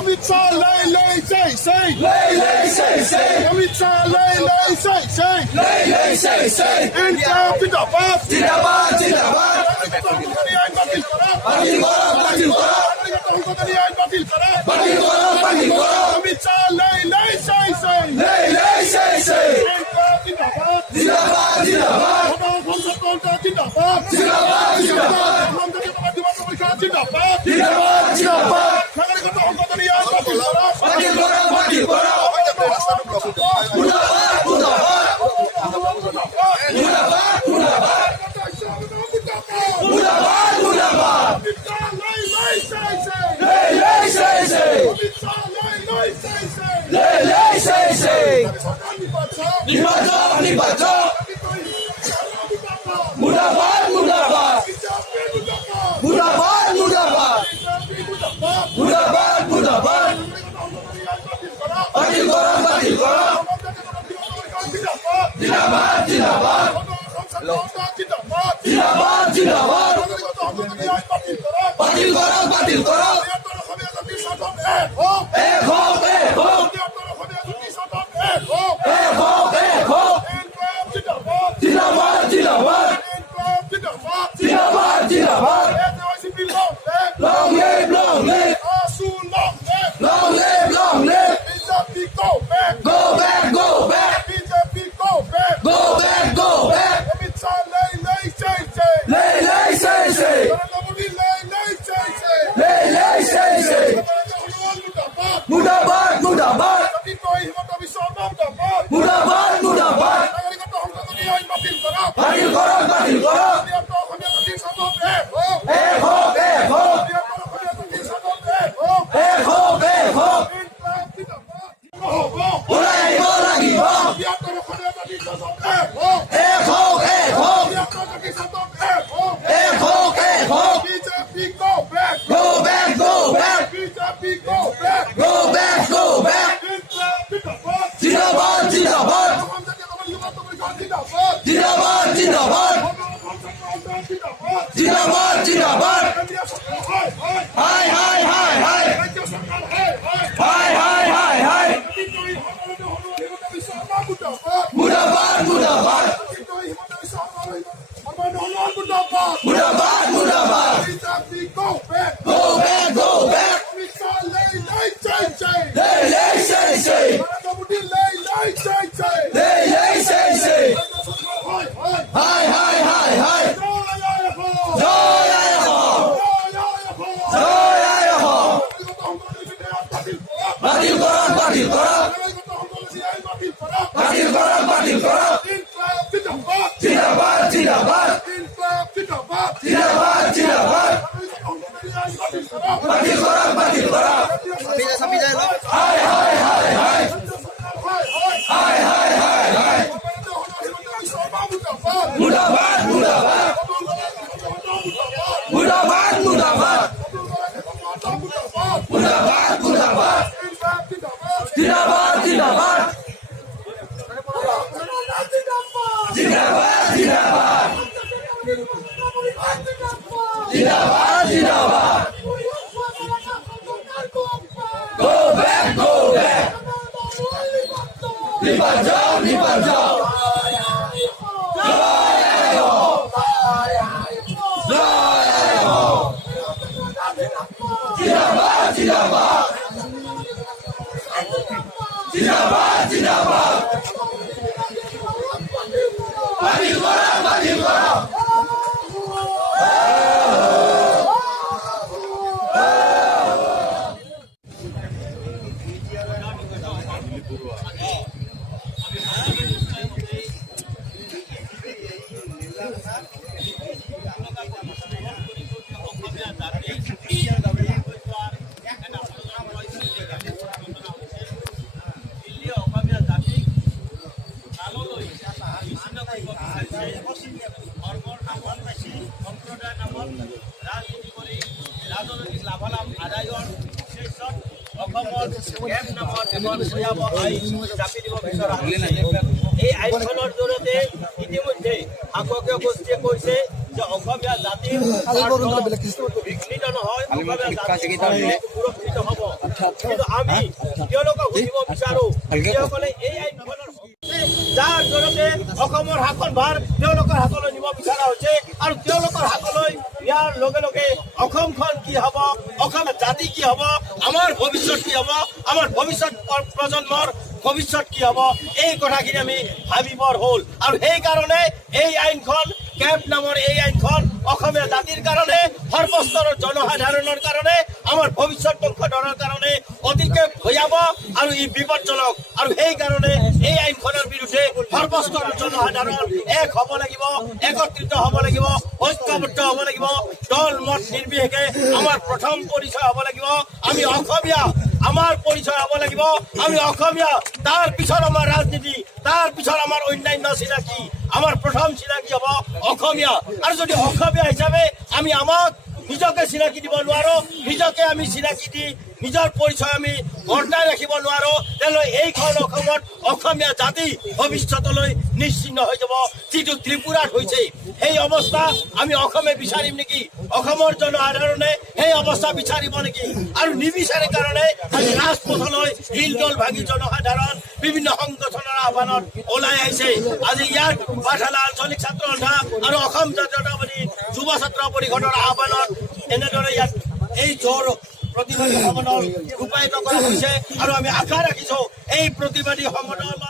Amit Shah lay Amit Shah lay Inqilab Zindabad Amit Shah lay ৰাজনৈতিক লাভালাভ আদায়ৰ উদ্দেশ্যত অসমৰ কেব নামৰ এখন ভয়াৱহ আইন জাপি দিব বিচৰা হৈছে। এই আইনখনৰ জৰিয়তে ইতিমধ্যে শাসকীয় গোষ্ঠীয়ে কৈছে যে অসমীয়া জাতিৰ বিঘ্নিত নহয়, অসমীয়া জাতিৰ সুৰক্ষিত হ'ব। কিন্তু আমি তেওঁলোকক সুধিব বিচাৰো যিসকলে এই আইনখনৰ যাৰ জৰিয়তে অসমৰ শাসনভাৰ তেওঁলোকৰ হাতলৈ নিব বিচৰা হৈছে আৰু তেওঁলোকৰ হাতলৈ ইয়াৰ লগে লগে অসমখন কি হ'ব, অসমীয়া জাতি কি হ'ব, আমাৰ ভৱিষ্যত কি হ'ব, আমাৰ ভৱিষ্যত প্ৰজন্মৰ ভৱিষ্যত কি হ'ব, এই কথাখিনি আমি ভাবিবৰ হ'ল। আৰু সেইকাৰণে এই আইনখন কেব নামৰ এই আইনখন অসমীয়া জাতিৰ কাৰণে, সৰ্বস্তৰৰ জনসাধাৰণৰ কাৰণে, আমাৰ ভৱিষ্যত বংশধৰৰ কাৰণে অতিকে ভয়াৱহ আৰু ই বিপদজনক। আৰু সেইকাৰণে এই আইনখনৰ বিৰুদ্ধে সৰ্বস্তৰৰ জনসাধাৰণ এক হ'ব লাগিব, একত্ৰিত হ'ব লাগিব, ঐক্যবদ্ধ হ'ব লাগিব। দল মত নিৰ্বিশেষে আমাৰ প্ৰথম পৰিচয় হ'ব লাগিব আমি অসমীয়া, আমাৰ পৰিচয় হ'ব লাগিব আমি অসমীয়া। তাৰ পিছত আমাৰ ৰাজনীতি, তাৰ পিছত আমাৰ অন্যান্য চিনাকি, আমাৰ প্ৰথম চিনাকি হ'ব অসমীয়া। আৰু যদি অসমীয়া হিচাপে আমি আমাক নিজকে চিনাকি দিব নোৱাৰো, নিজকে আমি চিনাকি দি নিজৰ পৰিচয় আমি বৰ্তাই ৰাখিব নোৱাৰো, তেনেহ'লে এইখন অসমত অসমীয়া জাতি ভৱিষ্যতলৈ নিশ্চিন্ন হৈ যাব। যিটো ত্ৰিপুৰাত হৈছে সেই অৱস্থা আমি অসমে বিচাৰিম নেকি? অসমৰ জনসাধাৰণে সেই অৱস্থা বিচাৰিব নেকি? আৰু নিবিচাৰে কাৰণে আজি ৰাজপথলৈ হিলদল ভাঙি জনসাধাৰণ বিভিন্ন সংগঠনৰ আহ্বানত ওলাই আহিছে। আজি ইয়াত পাঠশালা আঞ্চলিক ছাত্ৰ সন্থা আৰু অসম জাতীয়তাবাদী যুৱ ছাত্ৰ পৰিষদৰ আহ্বানত এনেদৰে ইয়াত এই জোৰ প্ৰতিবাদী সমদল ৰূপায়িত কৰা হৈছে। আৰু আমি আশা ৰাখিছো এই প্ৰতিবাদী সমদলত